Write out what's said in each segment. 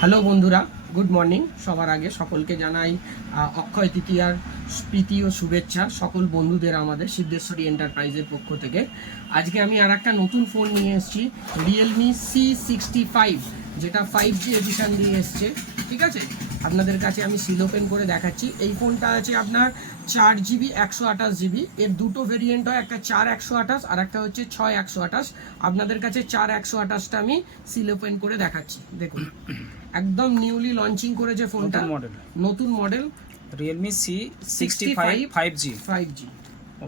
Hello বন্ধুরা, good morning. সবার আগে সকলকে জানাই অক্ষয় তৃতীয়ার প্রীতি ও শুভেচ্ছা সকল বন্ধুদের আমাদের সিদ্ধেশ্বরী এন্টারপ্রাইজের পক্ষ থেকে। আজকে আমি আর একটা নতুন ফোন নিয়ে এসেছি রিয়েলমি সি সিক্সটি ফাইভ যেটা ফাইভ জি এডিশন দিয়ে এসছে, ঠিক আছে? আপনাদের কাছে আমি সিল ওপেন করে দেখাচ্ছি। এই ফোনটা আছে আপনার চার জিবি একশো আঠাশ জিবি এর দুটো ভেরিয়েন্ট হয়, একটা চার একশো আঠাশ আর একটা হচ্ছে ছয় একশো আঠাশ। আপনাদের কাছে চার একশো আঠাশটা আমি সিল ওপেন করে দেখাচ্ছি। দেখুন। একদম নিউলি লঞ্চিং করেছে ফোনটা। মডেল নতুন model Realme C sixty five five G five G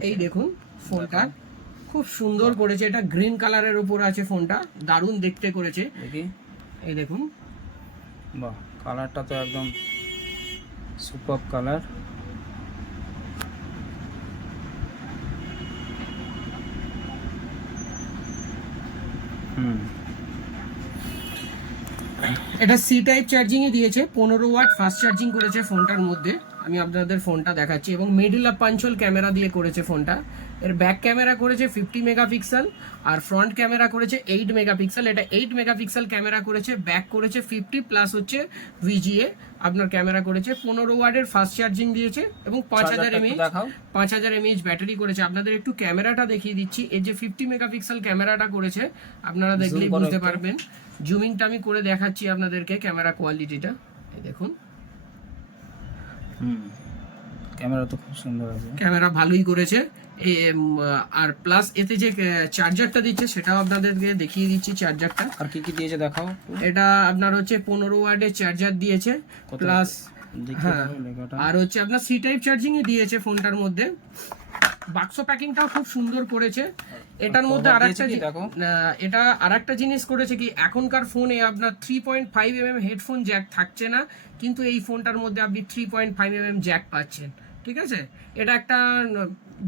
এই দেখুন ফোনটা। খুব সুন্দর করেছে। এটা গ্রিন কালারের উপর আছে ফোনটা। দারুণ দেখতে করেছে। এই দেখুন। বাহ কালারটা তো একদম সুপার কালার হুম। এটা সি টাইপ চার্জিংই দিয়েছে, পনেরো ওয়াট ফাস্ট চার্জিং করেছে ফোনটার মধ্যে। আমি আপনাদের ফোনটা দেখাচ্ছি, এবং মিডিল আপ পাঞ্চল ক্যামেরা দিয়ে করেছে ফোনটা। এর ব্যাক ক্যামেরা করেছে ফিফটি মেগাপিক্সেল আর ফ্রন্ট ক্যামেরা করেছে এইট মেগাপিক্সেল এটা এইট মেগাপিক্সেল ক্যামেরা করেছে ব্যাক করেছে ফিফটি প্লাস হচ্ছে ভিজিএ আপনার ক্যামেরা করেছে পনেরো ওয়ার্ডের ফাস্ট চার্জিং দিয়েছে এবং পাঁচ হাজার এমএইচ পাঁচ হাজার এমএইচ ব্যাটারি করেছে। আপনাদের একটু ক্যামেরাটা দেখিয়ে দিচ্ছি। এই যে ফিফটি মেগাপিক্সেল ক্যামেরাটা করেছে আপনারা দেখলেই বুঝতে পারবেন। জুমিংটা আমি করে দেখাচ্ছি আপনাদেরকে ক্যামেরা কোয়ালিটিটা দেখুন। হুম। ক্যামেরা তো খুব সুন্দর আছে। ক্যামেরা ভালোই করেছে। আর প্লাস এতে যে চার্জারটা দিচ্ছে সেটাও আপনাদেরকে দেখিয়ে দিচ্ছি চার্জারটা আর কি কি দিয়েছে দেখাও এটা আপনার হচ্ছে পনেরো ওয়ার্ডের চার্জার দিয়েছে প্লাস হ্যাঁ। আর হচ্ছে আপনার সি টাইপ চার্জিং এ দিয়েছে ফোনটার মধ্যে। বাক্স প্যাকিংটাও খুব সুন্দর করেছে। এটার মধ্যে আরেকটা দেখো? এটা আরেকটা জিনিস করেছে কি এখনকার ফোনে আপনার three point five M M headphone jack থাকছে না কিন্তু এই ফোনটার মধ্যে আপনি three point five M M jack পাচ্ছেন। ঠিক আছে? এটা একটা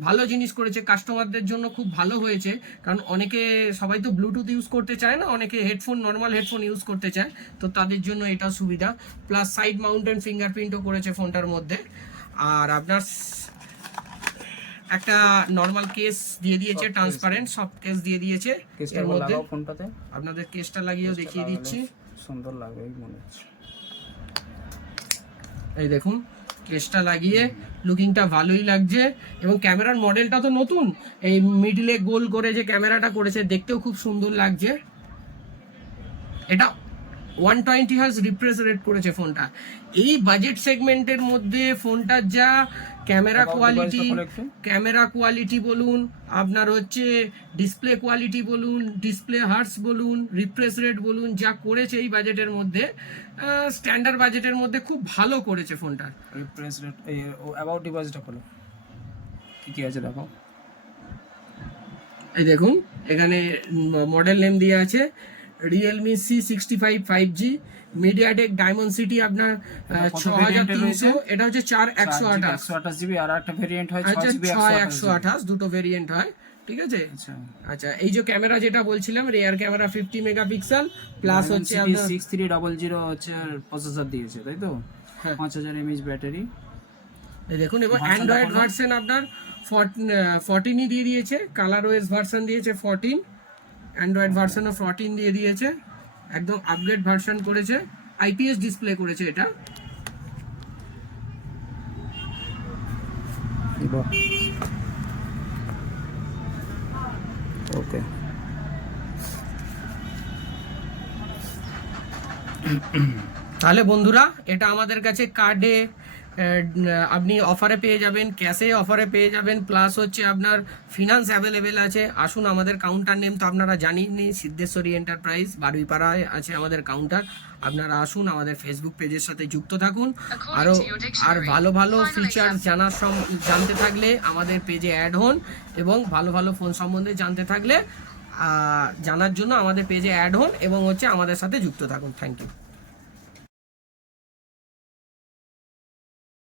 ভালো জিনিস করেছে। কাস্টমারদের জন্য খুব ভালো হয়েছে। কারণ অনেকে সবাই তো ব্লুটুথ ইউজ করতে চায় না অনেকে হেডফোন নর্মাল হেডফোন ইউজ করতে চায়। তো তাদের জন্য এটা সুবিধা। প্লাস সাইড মাউন্টেন ফিঙ্গারপ্রিন্টও করেছে ফোনটার মধ্যে। আর আপনার একটা নর্মাল কেস দিয়ে দিয়েছে ট্রান্সপারেন্ট সফট কেস দিয়ে দিয়েছে। এর মধ্যে ফোনটাতে? আপনাদের কেসটা লাগিয়েও দেখিয়ে দিচ্ছি। সুন্দর লাগবে মনে হচ্ছে। এই দেখুন কেসটা লাগিয়ে লুকিংটা ভালোই লাগছে এবং ক্যামেরার মডেলটা তো নতুন। এই মিডলে গোল করে যে ক্যামেরাটা করেছে, দেখতেও খুব সুন্দর লাগছে। এটা one twenty hertz refresh rate করেছে ফোনটা। এই বাজেট সেগমেন্টের মধ্যে ফোনটার যা ক্যামেরা কোয়ালিটি। ক্যামেরা কোয়ালিটি বলুন আপনার হচ্ছে ডিসপ্লে কোয়ালিটি বলুন ডিসপ্লে হার্স বলুন রিফ্রেশ রেট বলুন যা করেছে এই বাজেটের মধ্যে স্ট্যান্ডার্ড বাজেটের মধ্যে খুব ভালো করেছে ফোনটা। রিপ্রেস রেট অ্যাবাউট ডিভাইসটা খোলো কি কি আছে দেখো। এই দেখুন এখানে মডেল নেম দিয়ে আছে Realme C sixty five five G MediaTek Dimensity আপনার ছ হাজার তিনশো এটা হচ্ছে চার একশো আঠাশ। আঠাশ জিবি আর একটা ভেরিয়েন্ট হয় আচ্ছা ছয় একশো আঠাশ দুটো ভেরিয়েন্ট হয় ঠিক আছে? আচ্ছা। আচ্ছা এই যে ক্যামেরা যেটা বলছিলাম rear camera fifty megapixel plus হচ্ছে সিক্স থ্রি ডবল জিরো হচ্ছে প্রসেসর দিয়েছে তাই তো? হ্যাঁ। পাঁচ হাজার এমএইচ ব্যাটারি। দেখুন এবং অ্যান্ড্রয়েড ভার্সন আপনার ফোরটিনই দিয়ে দিয়েছে কালার ওয়েস ভার্সন দিয়েছে ফোরটিন অ্যান্ড্রয়েড ভার্সনও ফোরটিন দিয়ে দিয়েছে একদম আপগ্রেড ভার্সন করেছে আইপিএস ডিসপ্লে করেছে এটা। ওকে তাহলে বন্ধুরা এটা আমাদের কাছে কার্ডে আপনি অফারে পেয়ে যাবেন ক্যাশে অফারে পেয়ে যাবেন প্লাস হচ্ছে আপনার ফিনান্স অ্যাভেলেবেল আছে। আসুন আমাদের কাউন্টার নেম তো আপনারা জানিনি সিদ্ধেশ্বরী এন্টারপ্রাইজ বারুইপাড়ায় আছে আমাদের কাউন্টার আপনারা আসুন আমাদের ফেসবুক পেজের সাথে যুক্ত থাকুন। আরও আর ভালো ভালো ফিচার জানার সম- জানতে থাকলে আমাদের পেজে অ্যাড হন এবং ভালো ভালো ফোন সম্বন্ধে জানতে থাকলে জানার জন্য আমাদের পেজে অ্যাড হন এবং হচ্ছে আমাদের সাথে যুক্ত থাকুন। Thank you